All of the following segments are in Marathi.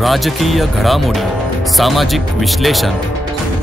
राजकीय घडामोडी, सामाजिक विश्लेषण,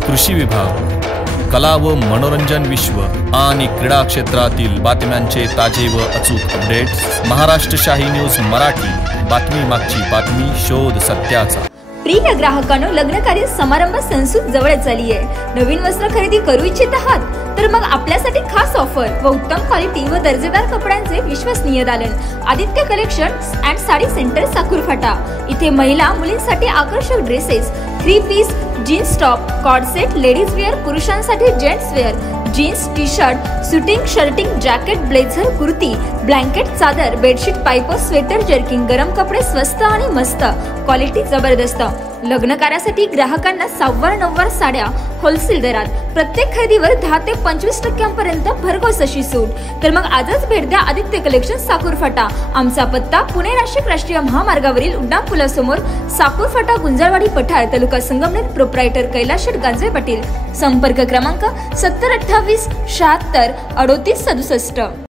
कृषी विभाग, कला व मनोरंजन विश्व आणि क्रीडा क्षेत्रातील बातम्यांचे ताजे व अचूक अपडेट्स महाराष्ट्र शाही न्यूज मराठी। बातमी मागची बातमी, शोध सत्याचा। प्रिय ग्राहकांनो, लग्न कार्य समारंभ संसूत जवळच आली आहे। नवीन वस्त्र खरेदी करू इच्छित आहात तर मग आपल्यासाठी खास ऑफर व उत्तम क्वालिटी व दर्जेदार कपड्यांचे विश्वसनीय दालन Aditya collections and sari centre Sakur Phata. इथे महिला मुलींसाठी आकर्षक dresses, 3 piece, jeans top, cord set, ladies wear, पुरुषांसाठी gents wear, jeans, T shirt, suiting, shirting, jacket, blazer, kurti, blanket, चादर, बेडशीट, पाईप, स्वेटर, जर्किंग, गरम कपडे स्वस्त आणि मस्त, क्वालिटी जबरदस्त। लग्न कार्यासाठी ग्राहकांना 9 साड्या होलसेल दरात, प्रत्येक खरेदीवर 10 ते 25% पर्यंत भरघोस अशी सूट। तर मग आजच भेट द्या आदित्य कलेक्शन साकूर फाटा। आमचा पत्ता पुणे नाशिक राष्ट्रीय महामार्गावरील उड्डाण पुलासमोर, साकूर फाटा, गुंजारवाडी पठार, तालुका संगमनेर। प्रोप्रायटर कैलाश शेठ गांजे पाटील। संपर्क क्रमांक 7028 76 38 67।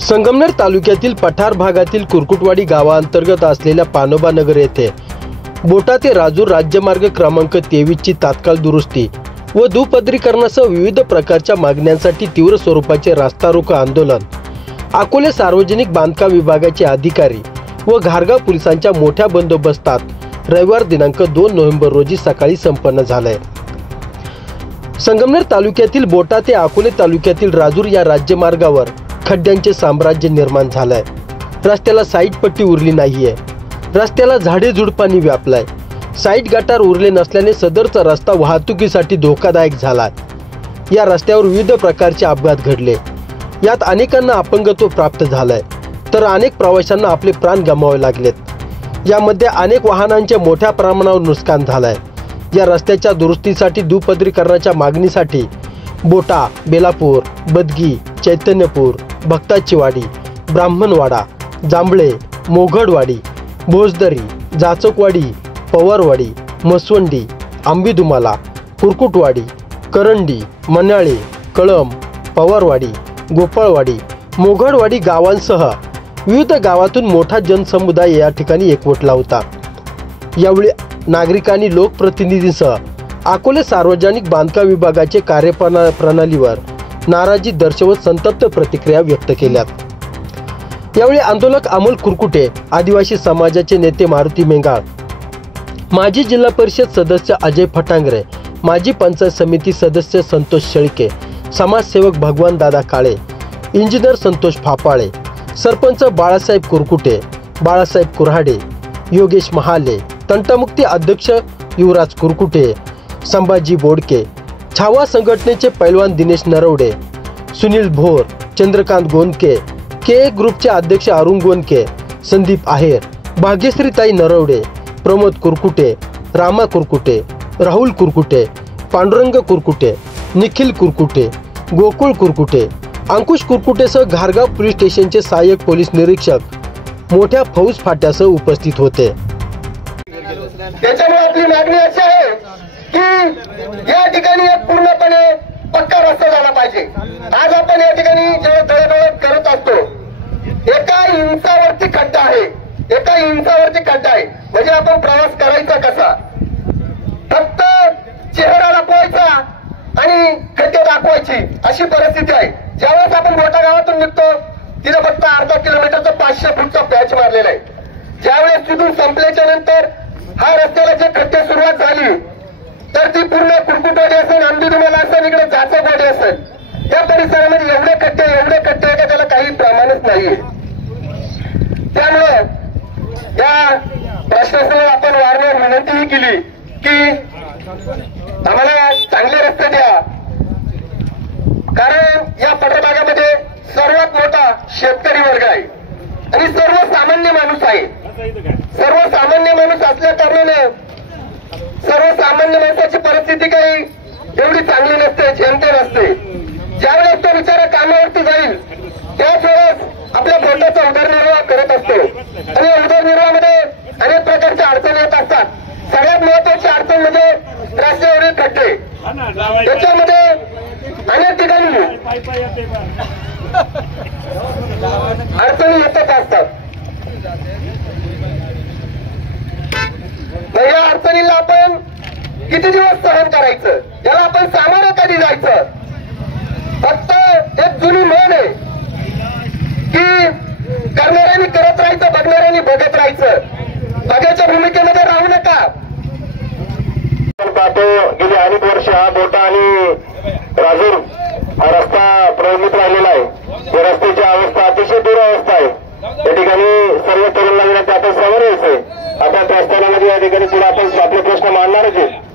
संगमनेर तालुक्यातील पठार भागातील कुरकुटवाडी गावाअंतर्गत असलेल्या पानोबा नगर येथे बोटा ते राजूर राज्यमार्ग क्रमांक 23 ची तात्काळ दुरुस्ती व दुपदरीकरणासह विविध प्रकारच्या मागण्यांसाठी तीव्र स्वरूपाचे रास्ता रोको आंदोलन अकोले सार्वजनिक बांधकाम विभागाचे अधिकारी व घारगाव पोलिसांच्या मोठ्या बंदोबस्तात रविवार दिनांक 2 नोव्हेंबर रोजी सकाळी संपन्न झाले। संगमनेर तालुक्यातील बोटा ते अकोले तालुक्यातील राजूर या राज्यमार्गावर खड्ड्यांचे साम्राज्य निर्माण झालंय। रस्त्याला साईड पट्टी उरली नाहीये, रस्त्याला झाडे झुडपांनी व्यापलाय। साईड गटार उरले नसल्याने सदरचा रस्ता वाहतुकीसाठी धोकादायक झालाय। या रस्त्यावर विविध प्रकारचे अपघात घडले, यात अनेकांना अपंगत्व प्राप्त झालंय तर अनेक प्रवाशांना आपले प्राण गमावे लागलेत। यामध्ये अनेक वाहनांचे मोठ्या प्रमाणावर नुकसान झालंय। या रस्त्याच्या दुरुस्तीसाठी दुपदरीकरणाच्या मागणीसाठी बोटा, बेलापूर, बदगी, चैतन्यपूर, भक्ताचीवाडी, ब्राह्मणवाडा, जांभळे, मोघडवाडी, भोजदरी, जाचकवाडी, पवारवाडी, मसवंडी, आंबीदुमाला, कुरकुटवाडी, करंडी, मनाळे, कळम, पवारवाडी, गोपाळवाडी, मोघडवाडी गावांसह विविध गावातून मोठा जनसमुदाय या ठिकाणी एकवटला होता। यावेळी नागरिकांनी लोकप्रतिनिधींसह अकोले सार्वजनिक बांधकाम विभागाचे कार्यप्रणालीवर नाराजी दर्शवत संतप्त प्रतिक्रिया व्यक्त केल्यात। यावेळी आंदोलक अमोल कुरकुटे, आदिवासी समाजाचे नेते मारुती मेंगाळ, माजी जिल्हा परिषद सदस्य अजय फटांगरे, माजी पंचायत समिती सदस्य संतोष शेळके, समाजसेवक भगवान दादा काळे, इंजिनियर संतोष फापाळे, सरपंच बाळासाहेब कुरकुटे, बाळासाहेब कुऱ्हाडे, योगेश महाले, तंटामुक्ती अध्यक्ष युवराज कुरकुटे, संभाजी बोडके, छावा संघटनेचे पैलवान दिनेश नरवडे, सुनील भोर, चंद्रकांत गोंदके, के ग्रुपचे अध्यक्ष अरुण गोंदके, संदीप आहेर, भाग्यश्रीताई नरवडे, प्रमोद कुरकुटे, रामा कुरकुटे, राहुल कुरकुटे, पांडुरंग कुरकुटे, निखिल कुरकुटे, गोकुळ कुरकुटे, अंकुश कुरकुटेसह घारगाव पोलीस स्टेशनचे सहाय्यक पोलीस निरीक्षक मोठ्या फौज फाट्यासह उपस्थित होते। त्याच्यामुळे आपली मागणी अशी आहे की या ठिकाणी एक पूर्णपणे पक्का रस्ता झाला पाहिजे। आज आपण या ठिकाणी जेव्हा दळणवळण करत असतो, एका इंचावरती खड्डा आहे, एका इंचावरती खड्डा आहे, म्हणजे आपण प्रवास करायचा कसा? फक्त चेहरा दाखवायचा आणि खड्डे दाखवायची अशी परिस्थिती आहे। ज्यावेळेस आपण मोठ्या गावातून निघतो तिथे फक्त अर्धा किलोमीटरचा 500 फूटचा पॅच मारलेला आहे। ज्यावेळेस तिथून संपल्याच्या नंतर हा रस्त्याला जे खड्डे सुरुवात झाली तर ती पूर्ण कुरकुटवाडी असेल, आंबीदुमाला असेल, इकडे जाचकवाडी असेल, या परिसरामध्ये एवढे खड्डे का त्याला काही प्रमाणच नाहीये। त्यामुळे या प्रशासनाला आपण वारंवार विनंतीही केली की आम्हाला चांगले रस्ते द्या, कारण या पठारभागामध्ये सर्वात मोठा शेतकरी वर्ग आहे आणि सर्वसामान्य माणूस आहे। सर्वसामान्य माणूस असल्या कारणाने सर्वसामान्य माणसाची परिस्थिती काही एवढी चांगली नसते, झेमते नसते। ज्यावेळेस तो बिचारा कामावरती जाईल त्याच वेळेस आपल्या पोटाचा उदरनिर्वाह करत असतो आणि उदरनिर्वाहामध्ये अनेक प्रकारच्या अडचणी येत असतात। सगळ्यात महत्वाची अडचण म्हणजे रस्त्यावरील खड्डे। त्याच्यामध्ये अनेक ठिकाणी अडचणी येतच असतात। मग या अडचणीला आपण किती दिवस सहन करायचं, याला आपण सामोरं कधी जायचं? फक्त एक जुनी म्हण आहे की करणाऱ्यांनी करत राहायचं, बघणाऱ्यांनी बघत राहायचं. बघायच्या भूमिकेमध्ये राहू नका. पाहतो गेली अनेक वर्ष हा बोटा आणि राजूर हा रस्ता प्रलंबित राहिलेला आहे. या रस्त्याची अवस्था अतिशय दुरावस्था आहे. या ठिकाणी सर्व तरुण विनंती आपण समोर यायचंय. आपण त्या स्थानामध्ये या ठिकाणी पुढे आपण आपले प्रश्न मांडणारच आहे.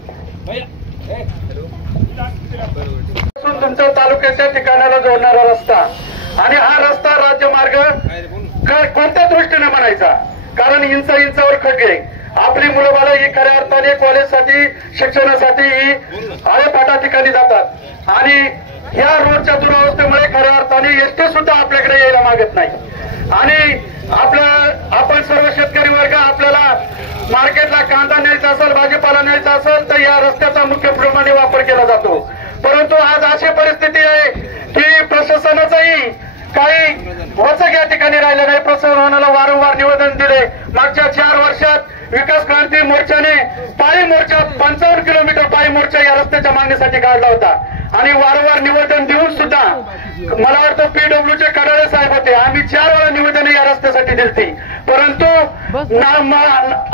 तुमच्या तालुक्याच्या ठिकाणाला जोडणारा रस्ता आणि हा रस्ता राज्यमार्ग कोणत्या दृष्टीने म्हणायचा? कारण इंचावर खड्डे. आपली मुलं बाळं ही खऱ्या अर्थाने कॉलेजसाठी शिक्षणासाठी आळेपाटा ठिकाणी जातात आणि ह्या रोडच्या दुरावस्थेमुळे खऱ्या अर्थाने एसटी सुद्धा आपल्याकडे यायला मागत नाही. आणि आपण सर्व शेतकरी वर्ग आपल्याला मार्केटला कांदा न्यायचा असेल, भाजीपाला न्यायचा असेल तर या रस्त्याचा मुख्य प्रमाणे वापर केला जातो. परंतु आज अशी परिस्थिती आहे की प्रशासनाचंही काही वचक या ठिकाणी राहिलं नाही. प्रशासनाला वारंवार निवेदन दिले. मागच्या 4 वर्षात विकास क्रांती मोर्चाने पायी मोर्चा 55 किलोमीटर पायी मोर्चा या रस्त्याच्या मागणीसाठी काढला होता आणि वारंवार निवेदन देऊन सुद्धा मला वाटतं पीडब्ल्यूचे कडाळे साहेब होते. आम्ही 4 वेळा निवेदन या रस्त्यासाठी दिली, परंतु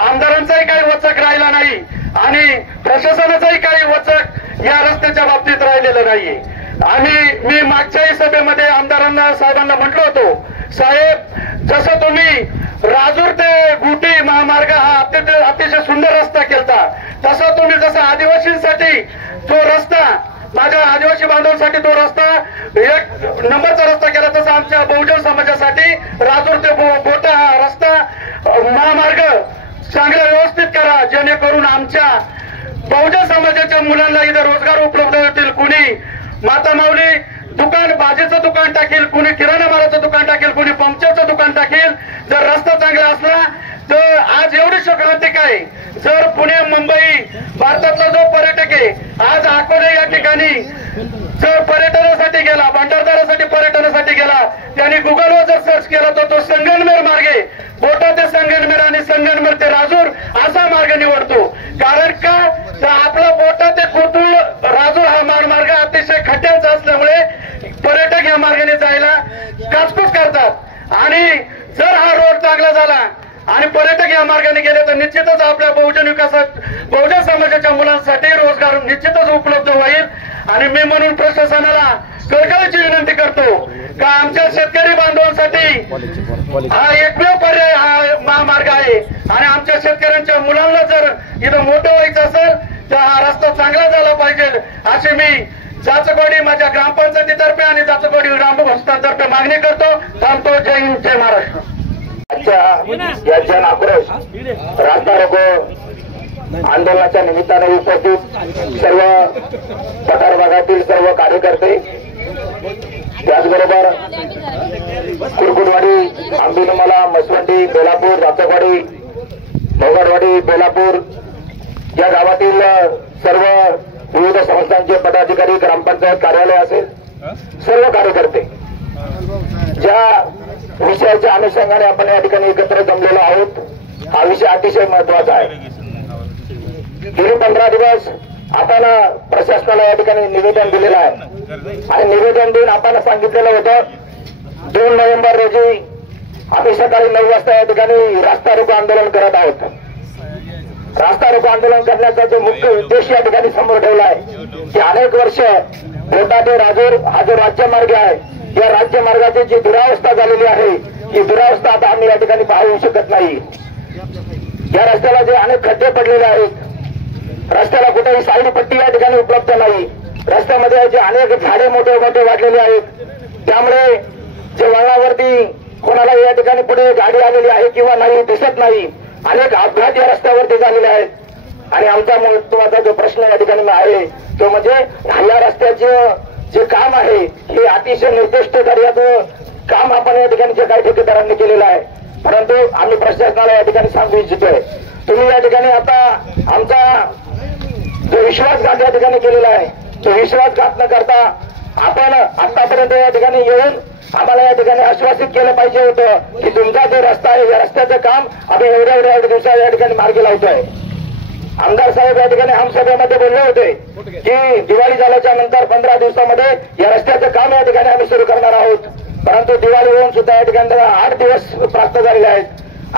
आमदारांचाही काही वचक राहिला नाही आणि प्रशासनाचाही काही वचक या रस्त्याच्या बाबतीत राहिलेलं नाहीये. आणि मी मागच्याही सभेमध्ये आमदारांना साहेबांना म्हटलं होतो, साहेब जसं तुम्ही राजूर ते गुटी महामार्ग हा अतिशय सुंदर रस्ता केलता, तसा तुम्ही जसा आदिवासींसाठी तो रस्ता, माझ्या आदिवासी बांधवांसाठी तो रस्ता 1 नंबरचा रस्ता केला, तसा आमच्या बहुजन समाजासाठी राजूर ते बोटा हा रस्ता महामार्ग चांगला व्यवस्थित करा, जेणेकरून आमच्या बहुजन समाजाच्या मुलांना इथं रोजगार उपलब्ध होतील. कुणी माता माऊली दुकान, भाजीचं दुकान टाकेल, कुणी किराणा मालाचं दुकान टाकेल, कुणी पंक्चरचं दुकान टाकेल. जर रस्ता चांगला असला तर आज एवढी क्रांतिक आहे. जर पुणे मुंबई भारतातला जो पर्यटक आहे, आज अकोले या ठिकाणी जर पर्यटनासाठी गेला, भंडारदऱ्यासाठी पर्यटनासाठी गेला, त्यांनी गुगलवर जर सर्च केला तर तो संगमनेर मार्गे बोटा ते संगमनेर आणि संगमनेर ते राजूर असा मार्ग निवडतो. कारण का तर आपला बोटा ते कोथरूड राजूर हा मार्ग अतिशय खड्ड्यांचा असल्यामुळे पर्यटक या मार्गाने जायला काचकूच करतात. आणि जर हा रोड चांगला झाला आणि पर्यटक या मार्गाने गेले तर निश्चितच आपल्या बहुजन समाजाच्या मुलांसाठी रोजगार निश्चितच उपलब्ध होईल. आणि मी म्हणून प्रशासनाला कळकळीची विनंती करतो का आमच्या शेतकरी बांधवांसाठी हा एकमेव पर्याय हा महामार्ग आहे आणि आमच्या शेतकऱ्यांच्या मुलांना जर इथं मोठं व्हायचं असेल तर हा रस्ता चांगला झाला पाहिजे अशी मी जाचकवाडी माझ्या ग्रामपंचायतीतर्फे आणि जाचकवाडी ग्रामपंचायतीतर्फे मागणी करतो. थांबतो. जय हिंद, जय महाराष्ट्र. आजच्या या जन आक्रोश रास्ता रोको आंदोलनाच्या निमित्ताने उपस्थित सर्व पठार भागातील सर्व कार्यकर्ते, त्याचबरोबर कुरकुटवाडी, आंबिलमाला, मसवंडी, बेलापूर, जाचकवाडी, भोगडवाडी, बेलापूर या गावातील सर्व विविध संस्थांचे पदाधिकारी, ग्रामपंचायत कार्यालय असेल सर्व कार्यकर्ते ज्या विषयाच्या अनुषंगाने आपण या ठिकाणी एकत्र जमलेलो आहोत, हा विषय अतिशय महत्वाचा आहे. गेली 15 दिवस आपण प्रशासनाला या ठिकाणी निवेदन दिलेलं आहे आणि निवेदन देऊन आपण सांगितलेलं होतं 2 नोव्हेंबर रोजी आम्ही सकाळी 9 वाजता या ठिकाणी रास्ता रोको आंदोलन करत आहोत. रास्ता रोको आंदोलन करण्याचा जो मुख्य उद्देश या ठिकाणी समोर ठेवला आहे की अनेक वर्ष बोटा ते राजूर हा जो राज्यमार्ग आहे, या राज्यमार्गाची जी दुरावस्था झालेली आहे, ही दुरावस्था आता आम्ही या ठिकाणी पाहू शकत नाही. या रस्त्याला जे अनेक खड्डे पडलेले आहेत, रस्त्याला कुठेही साईड पट्टी या ठिकाणी उपलब्ध नाही, रस्त्यामध्ये जे अनेक झाडे मोठे मोठे वाढलेले आहेत, त्यामुळे जे वळणावरती कोणाला या ठिकाणी पुढे गाडी आलेली आहे किंवा नाही दिसत नाही, अनेक अपघात या रस्त्यावरती झालेले आहेत. आणि आमचा महत्वाचा जो प्रश्न या ठिकाणी आहे तो म्हणजे या रस्त्याचं जे काम आहे हे अतिशय निर्दिष्ट दर्जाचं काम आपण या ठिकाणी जे काही ठेकेदारांनी केलेलं आहे. परंतु आम्ही प्रशासनाला या ठिकाणी सांगू इच्छितोय, तुम्ही या ठिकाणी आता आमचा जो विश्वासघात या ठिकाणी केलेला आहे, तो विश्वासघात न करता आपण आतापर्यंत या ठिकाणी येऊन आम्हाला या ठिकाणी आश्वासित केलं पाहिजे होतं की तुमचा जो रस्ता आहे या रस्त्याचं काम आम्ही एवढ्या दिवसा या ठिकाणी मार्गी लावतोय. आमदार साहेब या ठिकाणी आमसभेमध्ये बोलले होते की दिवाळी झाल्याच्या नंतर 15 दिवसामध्ये या रस्त्याचं काम या ठिकाणी आम्ही सुरू करणार आहोत. परंतु दिवाळी होऊन सुद्धा या ठिकाणी 8 दिवस प्राप्त झालेले आहेत.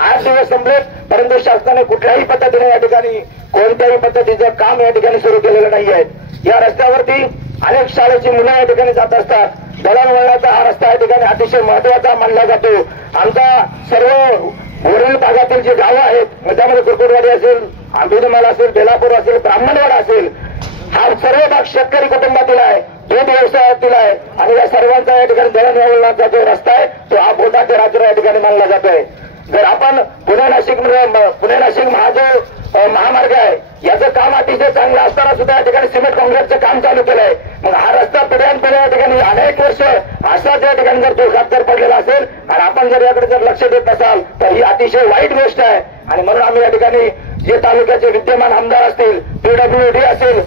8 दिवस संपलेत, परंतु शासनाने कुठल्याही पद्धतीने या ठिकाणी कोणत्याही पद्धतीचं काम या ठिकाणी सुरू केलेलं नाही आहे. या रस्त्यावरती अनेक शाळेची मुलं या ठिकाणी जात असतात. दळणवळणाचा हा रस्ता या ठिकाणी अतिशय महत्वाचा मानला जातो. आमचा सर्व वरील भागातील जे गावं आहेत, त्यामध्ये कुरकुरवाडी असेल, आंबेजमाल असेल, बेलापूर असेल, ब्राह्मणवाडा असेल, हा सर्व भाग शेतकरी कुटुंबातील आहे, दूध व्यवसायातील आहे आणि या सर्वांचा या ठिकाणी दळणवळणाचा जो रस्ता आहे तो हा बोटा ते राज्य या ठिकाणी मानला जातोय. जर आपण पुणे नाशिक हा जो महामार्ग आहे याचं काम अतिशय चांगलं असताना सुद्धा या ठिकाणी सिमेंट काँक्रीटचं काम चालू केलंय. मग हा रस्ता पिढ्यानपिढ्या या ठिकाणी अनेक वर्ष असाच या ठिकाणी जर धोक्यात जर पडलेला असेल आणि आपण जर याकडे जर लक्ष देत नसाल तर ही अतिशय वाईट गोष्ट आहे. आणि म्हणून आम्ही या ठिकाणी जे तालुक्याचे विद्यमान आमदार असतील, PWD असेल,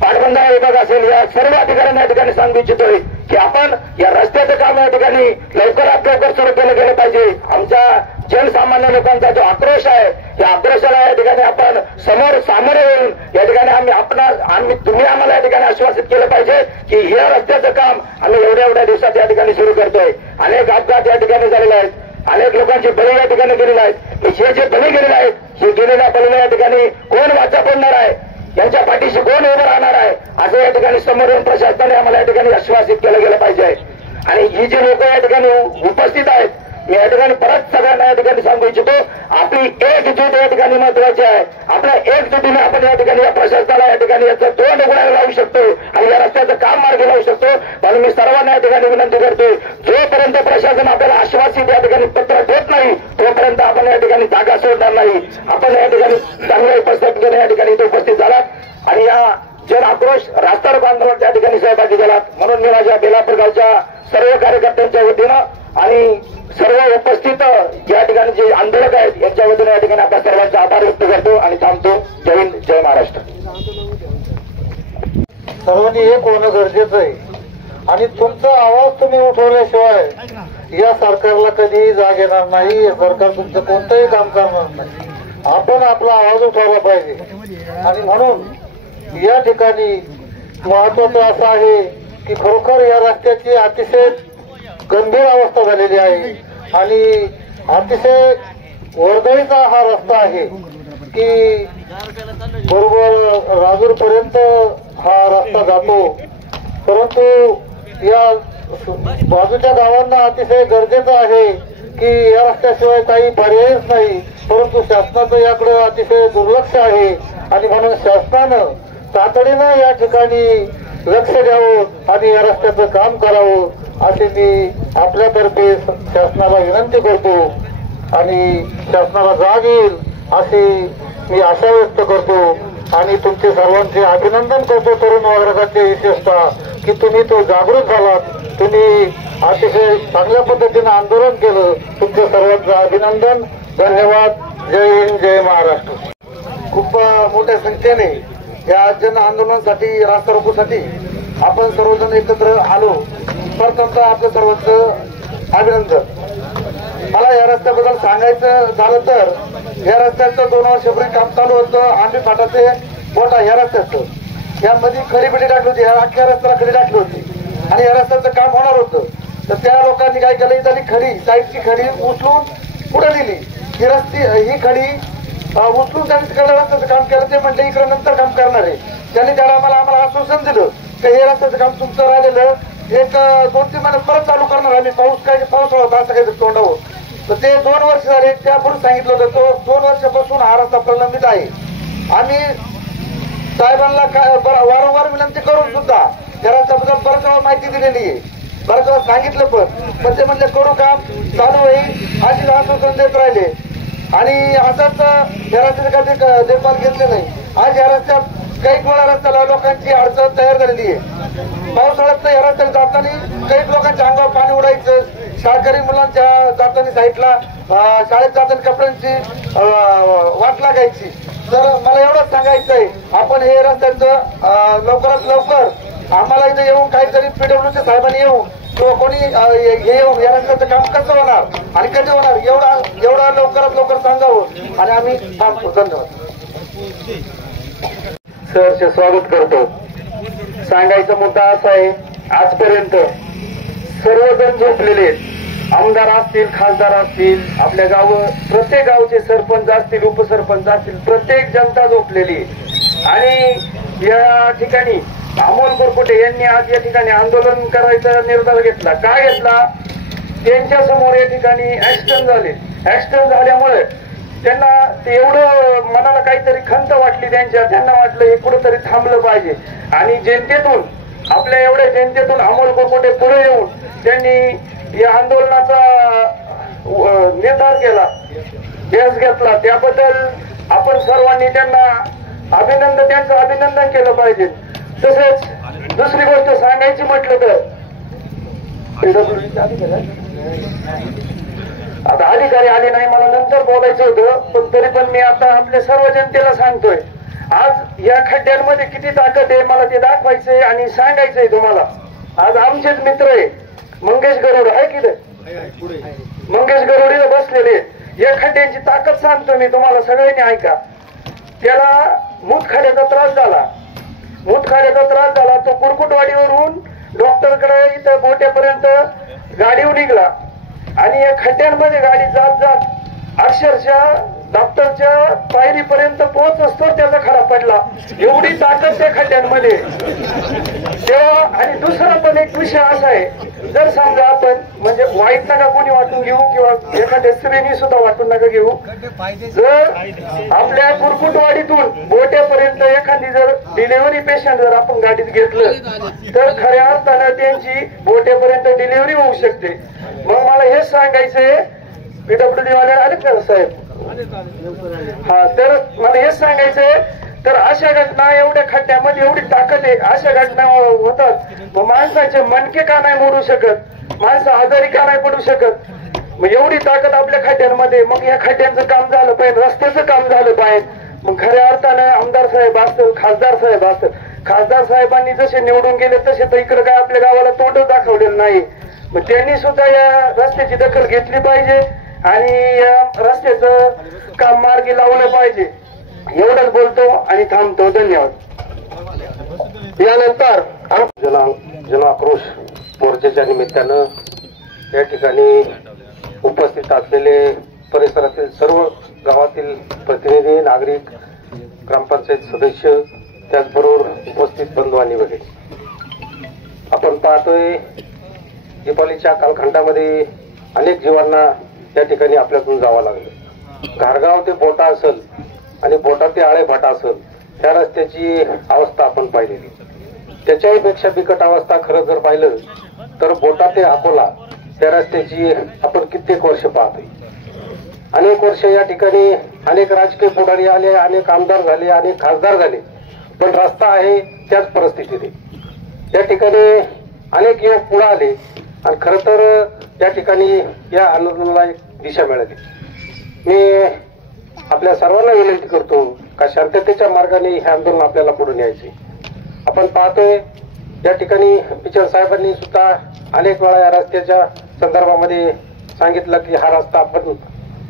पाटबंधारा विभाग असेल, या सर्व अधिकाऱ्यांना या ठिकाणी सांगू इच्छितोय की आपण या रस्त्याचं काम या ठिकाणी लवकरात लवकर सुरू केलं गेलं पाहिजे. आमच्या जनसामान्य लोकांचा जो आक्रोश आहे या आक्रोशाला या ठिकाणी आपण सामोरे येऊन या ठिकाणी तुम्ही आम्हाला या ठिकाणी आश्वासित केलं पाहिजे की या रस्त्याचं काम आम्ही एवढ्या दिवसात या ठिकाणी सुरू करतोय. अनेक अपघात या ठिकाणी झालेले आहेत, अनेक लोकांचे बळी या ठिकाणी गेलेले आहेत. हे जे बळी गेलेले आहेत, हे गेलेल्या बळीला या ठिकाणी कोण वाचा पडणार आहे, यांच्या पाठीशी कोण उभं राहणार आहे, असं या ठिकाणी समोर येऊन प्रशासनाने आम्हाला या ठिकाणी आश्वासित केलं गेलं पाहिजे. आणि ही जी लोक या ठिकाणी उपस्थित आहेत, मी या ठिकाणी परत सगळ्यांना या ठिकाणी सांगू इच्छितो, आपली एकजूट या ठिकाणी महत्वाची आहे. आपल्या एकजुटीने आपण या ठिकाणी या प्रशासनाला या ठिकाणी याचं तोंड उघडायला लावू शकतो आणि या रस्त्याचं काम मार्गी लावू शकतो. म्हणून मी सर्वांना या ठिकाणी विनंती करतो, जोपर्यंत प्रशासन आपल्याला आश्वासित या ठिकाणी पत्र देत नाही तोपर्यंत आपण या ठिकाणी जागा सोडणार नाही. आपण या ठिकाणी चांगल्या उपस्थितीने या ठिकाणी इथे उपस्थित झालात आणि या जन आक्रोश रास्ता रोको आंदोलनात त्या ठिकाणी सहभागी झालात. म्हणून मी माझ्या बेलापूर गावच्या सर्व कार्यकर्त्यांच्या वतीनं आणि सर्व उपस्थित या ठिकाणी जे आंदोलक आहेत यांच्या वतीने या ठिकाणी आपल्या सर्वांचा आभार व्यक्त करतो आणि थांबतो. जय हिंद, जय महाराष्ट्र. सर्वांनी एक होणं गरजेचं आहे आणि तुमचा आवाज तुम्ही उठवल्याशिवाय या सरकारला कधीही जाग येणार नाही. हे सरकार तुमचं कोणतंही काम करणार नाही. आपण आपला आवाज उठवला पाहिजे आणि म्हणून या ठिकाणी महत्वाचं असं आहे की खरोखर या रस्त्याची अतिशय गंभीर अवस्था झालेली आहे आणि अतिशय वर्दळीचा हा रस्ता आहे की बरोबर राजूर पर्यंत हा रस्ता जातो. परंतु या बाजूच्या गावांना अतिशय गरजेचं आहे की या रस्त्याशिवाय काही पर्यायच नाही. परंतु शासनाचं याकडे अतिशय दुर्लक्ष आहे आणि म्हणून शासनानं तातडीनं या ठिकाणी लक्ष द्यावं आणि या रस्त्याचं काम करावं अशी मी आपल्यातर्फे शासनाला विनंती करतो आणि शासनाला जाग येईल अशी मी आशा व्यक्त करतो आणि तुमचे सर्वांचे अभिनंदन करतो. तरुण वर्गाचे विशेषतः की तुम्ही तो जागृत झालात, तुम्ही अतिशय चांगल्या पद्धतीने आंदोलन केलं. तुमच्या सर्वांचं अभिनंदन, धन्यवाद. जय हिंद, जय महाराष्ट्र. खूप मोठ्या संख्येने या जन आंदोलनासाठी, रास्ता रोकोसाठी आपण सर्वजण एकत्र आलो. प्रथमतः आपल्या सर्वांचं अभिनंदन. मला या रस्त्याबद्दल सांगायचं झालं तर या रस्त्याचं 2 वर्षापूर्वी काम चालू होतं. आंबे फाटा ते बोटा या रस्त्याचं, यामध्ये खडी बिडी टाकली होती, अख्ख्या रस्त्याला खडी टाकली होती आणि या रस्त्याचं काम होणार होतं. तर त्या लोकांनी काय केलं, इथली खडी, साईडची खडी उचलून पुढे दिली. ही खडी उचलून त्यांनी तिकडे रस्त्याचं काम केलं. ते म्हटले इकडे नंतर काम करणार आहे. त्यांनी त्या आम्हाला आश्वासन दिलं की हे रस्त्याचं काम तुमचं राहिलेलं 1-2-3 महिन्यात परत चालू करणार आम्ही. पावसाळा होता असं काही तोंडावर. तर ते 2 वर्ष झाले. त्यापूर्वी सांगितलं होतं तो 2 वर्षापासून हा रस्ता प्रलंबित आहे. आम्ही साहेबांना वारंवार विनंती करून सुद्धा या रस्त्याबद्दल बरंच माहिती दिलेली आहे, बरंच सांगितलं पण ते म्हणजे करू काम चालू होईल अशी आश्वासन देत राहिले आणि असंच या रस्त्याचे कधी देखभाल घेतले नाही. आज या रस्त्यात काही वेळा रस्त्याला लोकांची अडचण तयार झालेली आहे. पावसाळ्यात या रस्त्याला जाताना काही लोकांच्या अंगावर पाणी उडायचं, शाळकरी मुलांच्या जाताना साईडला शाळेत जाताना कपड्यांची वाट लागायची. तर मला एवढंच सांगायचं आहे, आपण हे रस्त्याचं लवकरात लवकर आम्हाला इथे येऊन काहीतरी PWC साहेबांनी येऊन किंवा कोणी हे येऊन या रस्त्याचं काम कसं होणार आणि कधी होणार एवढं लवकरात लवकर सांगावं आणि आम्ही थांबतो. धन्यवाद. सहर्ष स्वागत करतो. सांगायचा मुद्दा असा आहे, आजपर्यंत सर्वजण झोपलेले आहेत. आमदार असतील, खासदार असतील, आपल्या प्रत्येक गावचे सरपंच असतील, उपसरपंच असतील, प्रत्येक जनता झोपलेली आहे. आणि या ठिकाणी अमोल कोरकुटे यांनी आज या ठिकाणी आंदोलन करायचा निर्धार घेतला. काय घेतला? त्यांच्या समोर या ठिकाणी ऍक्सिडेंट झाले. ऍक्सिडेंट झाल्यामुळे त्यांना ते एवढं मनाला काहीतरी खंत वाटली त्यांना वाटलं हे कुठंतरी थांबलं पाहिजे. आणि जनतेतून, आपल्या एवढ्या जनतेतून अमोल कोरकुटे पुढे येऊन त्यांनी या आंदोलनाचा निर्धार केला, यश घेतला. त्याबद्दल आपण सर्वांनी त्यांचं अभिनंदन केलं पाहिजे. तसेच दुसरी गोष्ट सांगायची म्हटलं तर आता अधिकारी आले नाही, मला नंतर बोलायचं होतं, पण तरी पण मी आता आपल्या सर्व जनतेला सांगतोय, आज या खड्ड्यांमध्ये किती ताकद आहे मला ते दाखवायचंय आणि सांगायचंय तुम्हाला. आज आमचेच मित्र आहे मंगेश गरुड आहे की मंगेश गरुडीला बसलेले. या खड्ड्यांची ताकद सांगतो मी तुम्हाला, सगळ्यांनी ऐका. त्याला मूतखड्याचा त्रास झाला. तो कुरकुटवाडीवरून डॉक्टरकडे इथं बोट्यापर्यंत गाडीवर निघला आणि या खड्ड्यांमध्ये गाडी जात जात अक्षरशः डॉक्टरच्या पायरीपर्यंत पोहोचतो त्याचा खडा पडला. एवढी ताकद त्या खड्ड्यांमध्ये. तेव्हा आणि दुसरा पण एक विषय असा आहे, जर समजा आपण म्हणजे वाईट नका कोणी वाटून घेऊ किंवा एखाद्या स्त्रीने सुद्धा वाटून नका घेऊ. जर आपल्या कुरकुटवाडीतून बोट्यापर्यंत एखादी जर डिलिव्हरी पेशंट जर आपण गाडीत घेतलं तर खऱ्या अर्थानं त्यांची बोट्यापर्यंत डिलिव्हरी होऊ शकते. मग मला हेच सांगायचंय, पीडब्ल्यूडी वाले आले का साहेब? हा, तर मला हेच सांगायचंय, तर अशा घटना एवढ्या खड्ड्यामध्ये एवढी ताकद आहे, अशा घटना होतात. मग माणसाचे मणके का नाही मोडू शकत? माणसं आजारी का नाही पडू शकत? मग एवढी ताकद आपल्या खड्ड्यांमध्ये. मग या खड्ड्यांचं काम झालं पाहिजे, रस्त्याचं काम झालं पाहिजे. मग खऱ्या अर्थानं आमदार साहेब असतील, खासदार साहेब असतील, खासदार साहेबांनी जसे निवडून गेले तसे तर इकडे काय आपल्या गावाला तोंड दाखवलेलं नाही. मग त्यांनी सुद्धा या रस्त्याची दखल घेतली पाहिजे आणि या रस्त्याचं काम मार्गी लावलं पाहिजे. एवढंच बोलतो आणि थांबतो. धन्यवाद. यानंतर जनाक्रोश मोर्चाच्या निमित्तानं या ठिकाणी उपस्थित असलेले परिसरातील सर्व गावातील प्रतिनिधी, नागरिक, ग्रामपंचायत सदस्य, त्याचबरोबर उपस्थित बंधू आणि वडील, आपण पाहतोय दीपावलीच्या कालखंडामध्ये अनेक जीवांना या ठिकाणी आपल्यातून जावं लागलं. घारगाव ते बोटा असेल आणि बोटा ते आळे भाटा असेल, त्या रस्त्याची अवस्था आपण पाहिलेली. त्याच्याही पेक्षा बिकट अवस्था खरं जर पाहिलं तर बोटा ते अकोला त्या रस्त्याची आपण कित्येक वर्ष पाहतोय. अनेक वर्ष या ठिकाणी अनेक राजकीय पुढारी आले, अनेक आमदार झाले, अनेक खासदार झाले, पण रस्ता आहे त्याच परिस्थितीत आहे. त्या ठिकाणी अनेक युवक पुढे आले आणि खरं तर त्या ठिकाणी या आंदोलनाला एक दिशा मिळाली. मी आपल्या सर्वांना विनंती करतो का शांततेच्या मार्गाने हे आंदोलन आपल्याला पुढे न्यायचे. आपण पाहतोय या ठिकाणी पिचड साहेबांनी सुद्धा अनेक वेळा या रस्त्याच्या संदर्भामध्ये सांगितलं की हा रस्ता आपण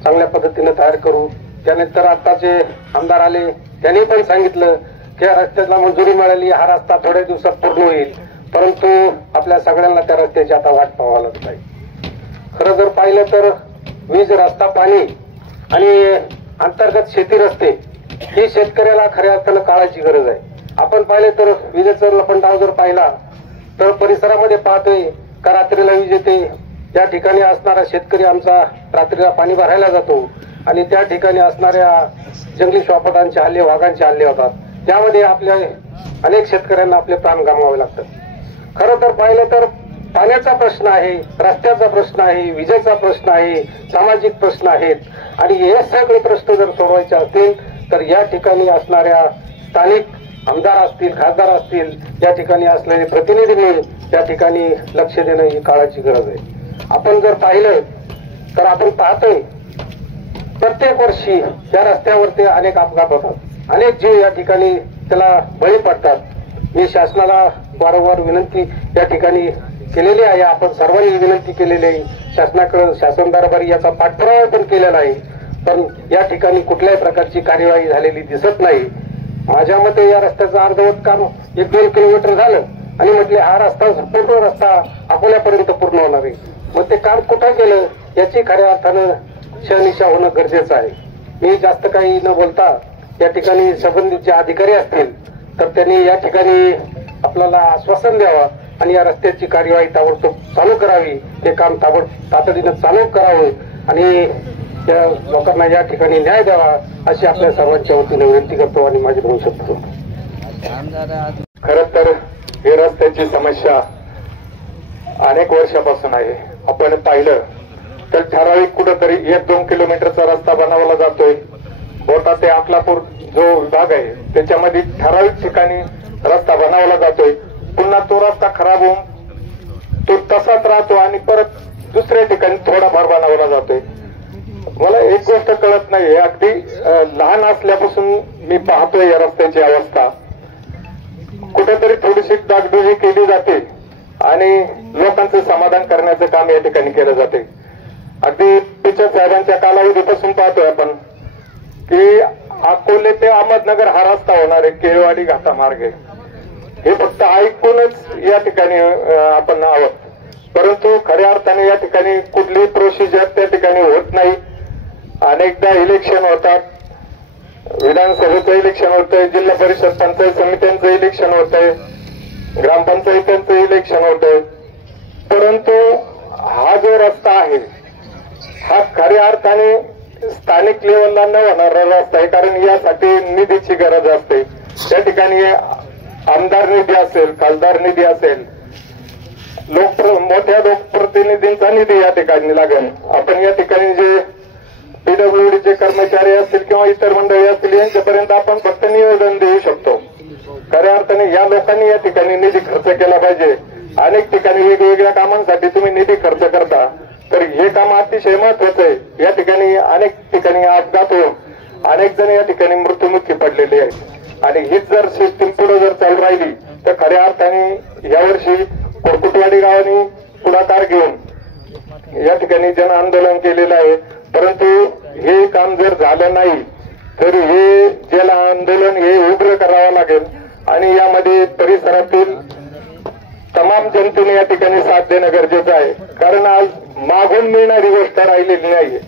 चांगल्या पद्धतीने तयार करू. त्यानंतर आताचे आमदार आले, त्यांनी पण सांगितलं की या रस्त्याला मंजुरी मिळाली, हा रस्ता थोड्या दिवसात पूर्ण होईल. परंतु आपल्या सगळ्यांना त्या रस्त्याची आता वाट पाहावी लागत आहे. खरं जर पाहिलं तर वीज, रस्ता, पाणी आणि अंतर्गत शेती रस्ते ही शेतकऱ्याला खऱ्या अर्थानं काळाची गरज आहे. आपण पाहिले तर विजेचा लपंडाव जर पाहिला तर परिसरामध्ये पाहतोय का रात्रीला वीज येते. त्या ठिकाणी असणारा शेतकरी आमचा रात्रीला पाणी भरायला जातो आणि त्या ठिकाणी असणाऱ्या जंगली श्वापटांचे हल्ले, वाघांचे हल्ले होतात. त्यामध्ये आपल्या अनेक शेतकऱ्यांना आपले प्राण गमवावे लागतात. खरं तर पाहिलं तर पाण्याचा प्रश्न आहे, रस्त्याचा प्रश्न आहे, विजेचा प्रश्न आहे, सामाजिक प्रश्न आहेत आणि हे सगळे प्रश्न जर सोडवायचे असतील तर या ठिकाणी असणाऱ्या स्थानिक आमदार असतील, खासदार असतील, या ठिकाणी असलेले प्रतिनिधींनी त्या ठिकाणी लक्ष देणं ही काळाची गरज आहे. आपण जर पाहिलं तर आपण पाहतोय प्रत्येक वर्षी या रस्त्यावरती अनेक अपघात होतात, अनेक जीव या ठिकाणी त्याला बळी पडतात. मी शासनाला वारंवार विनंती या ठिकाणी केलेली आहे, आपण सर्वांनी विनंती केलेली आहे. शासनाकडे शासन दरबारी याचा पाठपुरावा पण केलेला आहे, पण या ठिकाणी कुठल्याही प्रकारची कार्यवाही झालेली दिसत नाही. माझ्या मते या रस्त्याचं अर्धवट काम 1-2 किलोमीटर झालं आणि म्हटले हा रस्ता पूर्ण रस्ता अकोल्यापर्यंत पूर्ण होणार आहे. मग ते काम कुठं केलं याची खऱ्या अर्थानं शहानिशा होणं गरजेचं आहे. मी जास्त काही न बोलता या ठिकाणी संबंधित जे अधिकारी असतील तर त्यांनी या ठिकाणी आपल्याला आश्वासन द्यावं आणि या रस्त्याची कार्यवाही ताबडतोब चालू करावी. ते काम तातडीनं चालू करावं आणि त्या लोकांना या ठिकाणी न्याय द्यावा अशी आपल्या सर्वांच्या वतीने विनंती करतो आणि माझे दोन शब्द. खरं तर हे रस्त्याची समस्या अनेक वर्षापासून आहे. आपण पाहिलं तर ठराविक कुठंतरी 1-2 किलोमीटरचा रस्ता बनवला जातोय. बोटा ते अकलापूर जो विभाग आहे त्याच्यामध्ये ठराविक ठिकाणी रस्ता बनवला जातोय. पुन्हा तो रस्ता खराब होऊन तो तसाच राहतो आणि परत दुसऱ्या ठिकाणी थोडाफार बनवला जातोय. मला एक गोष्ट कळत नाही, अगदी लहान असल्यापासून मी पाहतोय या रस्त्याची अवस्था. कुठेतरी थोडीशी डागडुजी केली जाते आणि लोकांचं समाधान करण्याचं काम या ठिकाणी केलं जाते. अगदी पिचर साहेबांच्या कालावधीपासून पाहतोय आपण की अकोले ते अहमदनगर हा रस्ता होणार आहे, केळवाडी घाटा मार्ग आहे. हे फक्त ऐकूनच या ठिकाणी आपण आहोत, परंतु खऱ्या अर्थाने या ठिकाणी कुठलीही प्रोसिजर त्या ठिकाणी होत नाही. अनेकदा इलेक्शन होतात, विधानसभेचं इलेक्शन होतंय, जिल्हा परिषद पंचायत समित्यांचं इलेक्शन होतंय, ग्रामपंचायतींचं इलेक्शन होतंय, परंतु हा जो रस्ता आहे हा खऱ्या अर्थाने स्थानिक लेवलला न होणारा रस्ता आहे. कारण यासाठी निधीची गरज असते. त्या ठिकाणी आमदार निधी असेल, खासदार निधी असेल, मोठ्या लोकप्रतिनिधींचा निधी या ठिकाणी लागेल. आपण या ठिकाणी जे पीडब्ल्यूडीचे कर्मचारी असतील किंवा इतर मंडळी असतील यांच्यापर्यंत आपण फक्त निवेदन देऊ शकतो. खऱ्या अर्थाने या लोकांनी या ठिकाणी निधी खर्च केला पाहिजे. अनेक ठिकाणी वेगवेगळ्या कामांसाठी तुम्ही निधी खर्च करता, तर हे काम अतिशय महत्वाचं आहे. या ठिकाणी अनेक ठिकाणी अपघात होऊन अनेक जण या ठिकाणी मृत्युमुखी पडलेले आहेत आणि हीच जर सिस्टीम पुढे जर चालू राहिली तर खऱ्या अर्थाने यावर्षी कोरकुटवाडी गावाने पुढाकार घेऊन या ठिकाणी जन आंदोलन केलेलं आहे. परंतु हे काम जर झालं नाही तर हे जन आंदोलन हे उग्र करावं लागेल आणि यामध्ये परिसरातील तमाम जनतेने या ठिकाणी साथ देणं गरजेचं आहे. कारण आज मागून मिळणारी गोष्ट राहिलेली नाहीये,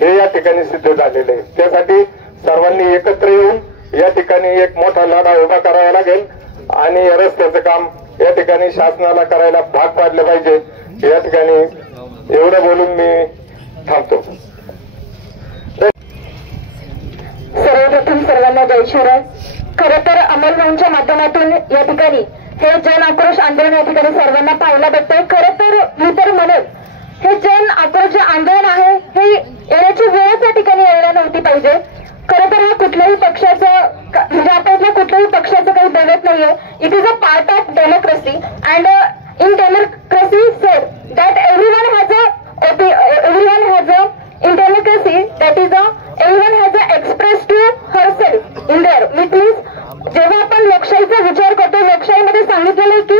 हे या ठिकाणी सिद्ध झालेलं आहे. त्यासाठी सर्वांनी एकत्र येऊन या ठिकाणी एक मोठा लढा उभा करावा लागेल आणि रस्त्याचं काम या ठिकाणी शासनाला करायला भाग पाडले पाहिजे. या ठिकाणी एवढं बोलून मी थांबतो. सर्वप्रथम सर्वांना जय शिवराय. खरं तर अमोल भाऊंच्या माध्यमातून या ठिकाणी हे जन आक्रोश आंदोलन या ठिकाणी सर्वांना पाहायला भेटतंय. खरं तर मी तर म्हणेन हे जन आक्रोश आंदोलन आहे हे येण्याची वेळच या ठिकाणी यायला नव्हती पाहिजे. खरं तर हा कुठल्याही पक्षाचं म्हणजे आपण कुठल्याही पक्षाचं काही बोलत नाहीये. It is a part of democracy and in democracy sed that everyone has a in democracy that is everyone has a express to herself in there. Which means जेव्हा आपण लोकशाहीचा विचार करतो, लोकशाहीमध्ये सांगितलेलं आहे की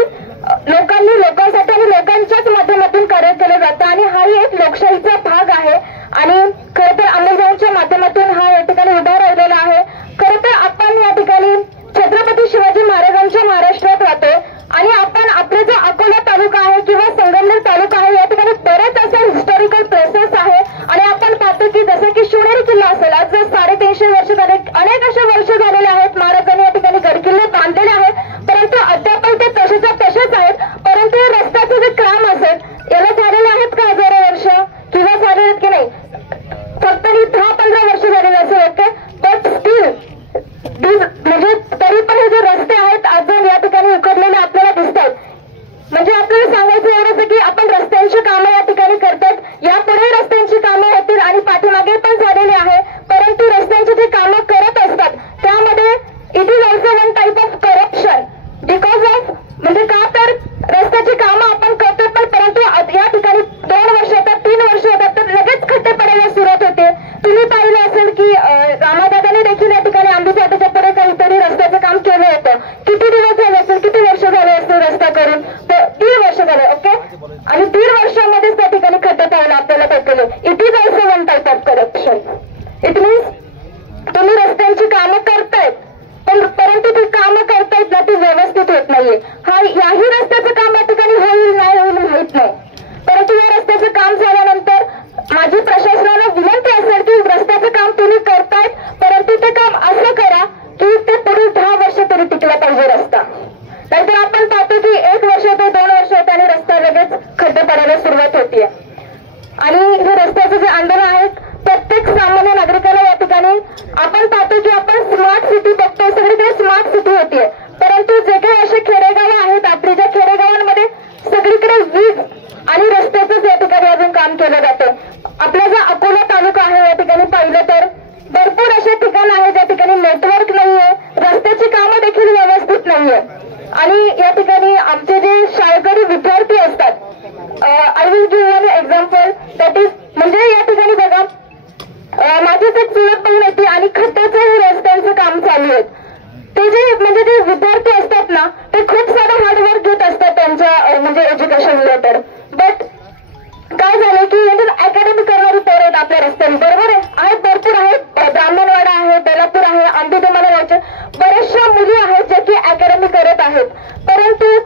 लोकांनी लोकांसाठी आणि लोकांच्याच माध्यमातून कार्य केलं जातं आणि हाही एक लोकशाहीचा भाग आहे. आणि खरं तर अंमलबजावणीच्या माध्यमातून हा या ठिकाणी उभा राहिलेला आहे. खरं तर आपण या ठिकाणी छत्रपती शिवाजी महाराजांच्या महाराष्ट्रात राहतो आणि आपण आपला जो अकोला तालुका आहे किंवा संगमनेर तालुका आहे या ठिकाणी बरेच असे हिस्टॉरिकल प्लेसेस आहे आणि आपण पाहतो की जसं की शिवनेरी किल्ला असेल, आज 350 वर्ष झाले, अनेक असे वर्ष झालेले आहेत, महाराजांनी या ठिकाणी गडकिल्ले बांधलेले आहेत, परंतु अद्याप ते तसेच्या तसेच आहेत. परंतु रस्त्याचं जे काम असेल याला झालेले आहेत का हजारो वर्ष किंवा झालेले आहेत की नाही, फक्त 10-15 वर्ष झालेले असेल. ओके, बट स्टील म्हणजे तरी पण हे जे रस्ते आहेत अजून या ठिकाणी उकडलेले आपल्याला दिसतात. म्हणजे आपल्याला सांगायचं एवढंच की आपण रस्त्यांची कामं या ठिकाणी करतात, यापुढे रस्त्यांची कामं होतील आणि पाठीमागे पण झालेली आहे. परंतु रस्त्यांची जी कामं करत असतात त्यामध्ये it is also one type of corruption because of म्हणजे का तर रस्त्याची कामं आपण करतो पण परंतु या ठिकाणी 2 वर्ष होतात, 3 वर्ष होतात तर लगेच खड्डे पडायला सुरुवात होते. तुम्ही पाहिलं असेल की रामादादांनी देखील या ठिकाणी आंबी फाट्याच्या पुढे काहीतरी रस्त्याचं काम केलं होतं. किती दिवस झाले असेल, किती वर्ष झाले असतील रस्ता करून, तर 3 वर्ष झाले. ओके, आणि 3 वर्षामध्येच त्या ठिकाणी खड्डे पडायला आपल्याला भेटले. It is also one type of corruption. It means तुम्ही रस्त्यांची कामं करतायत पण कामं करतायत ना ती व्यवस्थित होत नाहीये. याही रस्त्याचं काम या ठिकाणी होईल नाही होईल माहित नाही, परंतु या रस्त्याचं काम झाल्यानंतर माझी प्रशासनाला विनंती असेल की रस्त्याचं काम तुम्ही करतायत, परंतु ते काम असं करा की ते पुढील 10 वर्ष तरी टिकला पाहिजे रस्ता. नाहीतर आपण पाहतो की 1 वर्ष ते 2 वर्ष होते आणि रस्ता लगेच खड्डे पडायला सुरुवात होतीये. आणि हे रस्त्याचे जे आंदोलन आहेत प्रत्येक सामान्य नागरिकाला या ठिकाणी आपण पाहतो की आपण स्मार्ट सिटी बघतो, सगळीकडे स्मार्ट सिटी होतीये, परंतु जे काही असे खेडेगाव आहेत आपली, ज्या खेडेगावांमध्ये सगळीकडे वीज आणि रस्त्याचंच या ठिकाणी अजून काम केलं जातं. आपला जो अकोला तालुका आहे या ठिकाणी पाहिलं तर भरपूर असे ठिकाण आहेत ज्या ठिकाणी नेटवर्क नाहीये, रस्त्याची कामं देखील व्यवस्थित नाहीये. आणि या ठिकाणी आमचे जे शाळकरी विद्यार्थी असतात, I will give one example that is, म्हणजे या ठिकाणी बघा माझीच एक चुलत बहीण होती आणि खड्ड्याचं रस्त्यांचं काम चालू आहे. ते जे म्हणजे जे विद्यार्थी असतात ना ते खूप सारं हार्डवर्क घेत असतात त्यांच्या म्हणजे एज्युकेशन रिलेटेड, बट काय झालं की म्हणजे अकॅडमी करणारी पोरं आहेत आपल्या रस्त्याने, बरोबर आहे, आहेत भरपूर आहेत, ब्राह्मणवाडा आहे, बेलापूर आहे, आंबेडे मला वाटतं बऱ्याचशा मुली आहेत ज्या की अकॅडमी करत आहेत, परंतु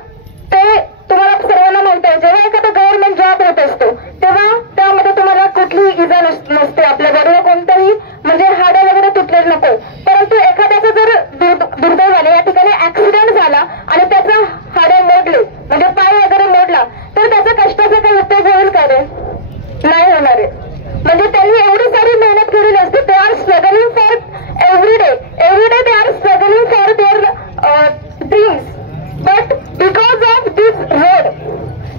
ते तुम्हाला सर्वांना माहिती आहे जेव्हा एखादा गव्हर्नमेंट जॉब होत असतो तेव्हा त्यामध्ये तुम्हाला कुठलीही इजा नसते आपल्याबरोबर, कोणतंही म्हणजे हाडं वगैरे तुटले नको, परंतु एखाद्याचं जर दुर्दैवाने या ठिकाणी ऍक्सिडेंट झाला आणि त्याचं हाडं मोडले म्हणजे पाय वगैरे मोडला तर त्याच्या कष्टाचा काही उपयोग होईल का रे? नाही होणार आहे. म्हणजे त्यांनी एवढी सारी मेहनत केलेली असते, they are struggling for every day they are struggling for their dreams, but because of this road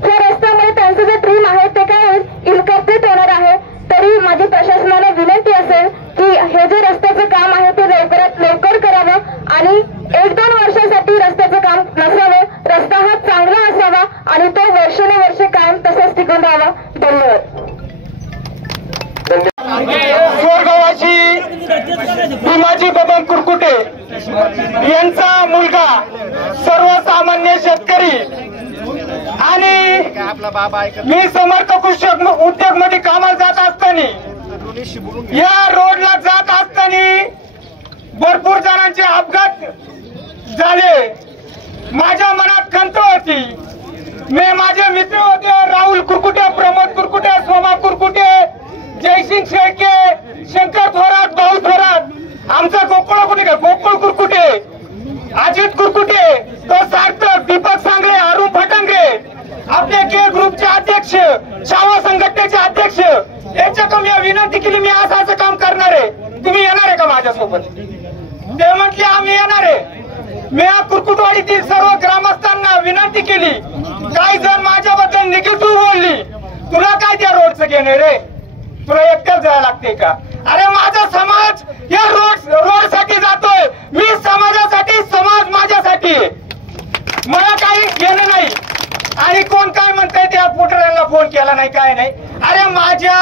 या रस्त्यामुळे त्यांचं जे ड्रीम आहे ते काय होईल इनकम्प्लीट होणार आहे. तरी माझी प्रशासनाला विनंती असेल की हे जे रस्त्याचं काम आहे ते लवकरात लवकर करावं आणि 1-2 वर्षासाठी रस्त्याचं काम नसावं, रस्ता हा चांगला असावा आणि तो वर्षानुवर्षे कायम तसंच टिकून राहावा. धन्यवाद. स्वर्गवासी भीमाजी बबन कुरकुटे यांचा मुलगा सर्वसामान्य शेतकरी आणि मी समर्थ कृषी उद्योग मध्ये कामाला जात असताना या रोडला जात असताना भरपूर जणांचे अपघात झाले. माझ्या मनात खंत होती. मी माझे मित्र होते राहुल कुरकुटे, प्रमोद कुरकुटे, सोमा कुरकुटे, जयसिंग शेळके, शंकर थोरात, भाऊ थोरात, आमचा गोकुळ कुरकुटे, अजित कुरकुटे, तो सार्थक, दीपक सांगळे, अरुण फटंगे, आपले के ग्रुपचे अध्यक्ष, शावा संघटनेचे अध्यक्ष, यांच्याकडून मी विनंती केली मी असं काम करणार आहे, तुम्ही येणार आहे का माझ्यासोबत? ते म्हटले आम्ही येणार आहे. मी कुरकुटवाडीतील सर्व ग्रामस्थांना विनंती केली. काही जण माझ्याबद्दल निगेटिव्ह बोलली, तुला काय त्या रोडचं घेणे रे, तुला एकट्याच जायला लागते का? अरे माझा समाज या रोड साठी जातोय, मी समाजासाठी, समाज माझ्यासाठी, मला काही घेणं नाही. आणि कोण काय म्हणताय त्या पुढाऱ्यांना फोन केला नाही काय नाही. अरे माझ्या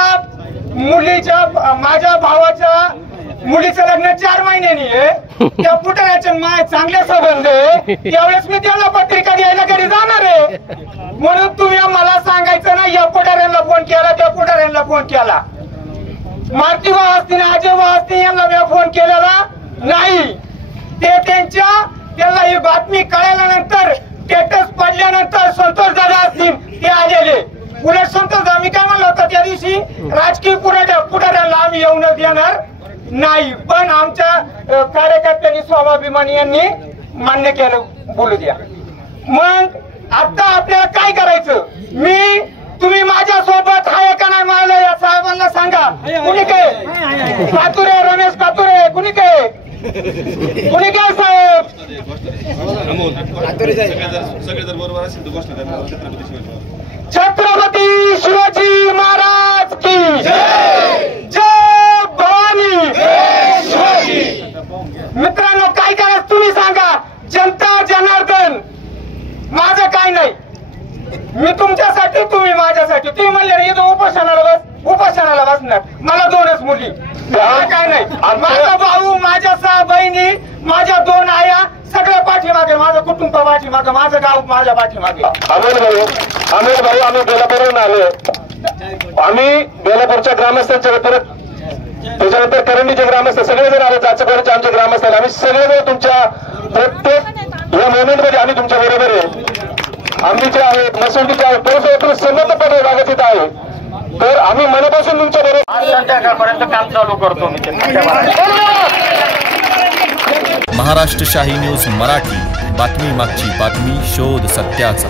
भावाच्या मुलीचं लग्न 4 महिन्यांनी आहे, त्या पुढाऱ्याचे माय चांगले संबंध आहे, त्यावेळेस मी त्याला पत्रिका द्यायला घरी जाणार आहे. म्हणून तुम्ही मला सांगायचं ना या पुढाऱ्यांना फोन केला, त्या पुढाऱ्यांना फोन केला. मारुती वाहस्तीने, अजय वाहस्ती यांना मी फोन केलेला नाही. ते त्यांना ही बातमी कळल्यानंतर, स्टेटस पडल्यानंतर संतोष दादा असतील ते आलेले. उलट संतोष दादा मी काय म्हणलं होतं त्या दिवशी, राजकीय पुढाऱ्यांना आम्ही येऊनच देणार नाही, पण आमच्या कार्यकर्त्यांनी स्वाभिमानी यांनी मान्य केलं, बोलू द्या. मग आता आपल्याला काय करायचं? तुम्ही माझ्या सोबत आहे का नाही मला या साहेबांना सांगा. कुणी काय कातुरे, रमेश कातुरे, कुणी काय साहेब? छत्रपती शिवाजी महाराज की जय भवानी. मित्रांनो काय करायचं तुम्ही सांगा. जनता जनार्दन, माझं काय नाही, मी तुमच्यासाठी, तुम्ही माझ्यासाठी. तुम्ही म्हणले इथं उपोषणाला बसणार, मला 2च मुली, काय नाही. माझा भाऊ, माझ्या 6 बहिणी, माझ्या 2 आया, सगळ्या पाठीमागे, माझं कुटुंब पाठीमागे, माझं गाव माझ्या पाठीमागे. अमित भाऊ आम्ही बेलापूरवरून आलो. आम्ही बेलापूरच्या ग्रामस्थांच्या व्यतिरिक्त त्याच्यानंतर करंडीचे ग्रामस्थ सगळे जण आले, चाचकवाडीचे आमचे ग्रामस्थ आले. आम्ही सगळे तुमच्या प्रत्येक आंबीचे आहेत, मसुंडीचे आहेत, परिसरातील संबंधपणे वागत येत आहे. तर आम्ही मनापासून तुमच्या बरोबर आज संध्याकाळपर्यंत काम चालू करतो मी. महाराष्ट्र शाही न्यूज मराठी, बातमी मागची बातमी, शोध सत्याचा.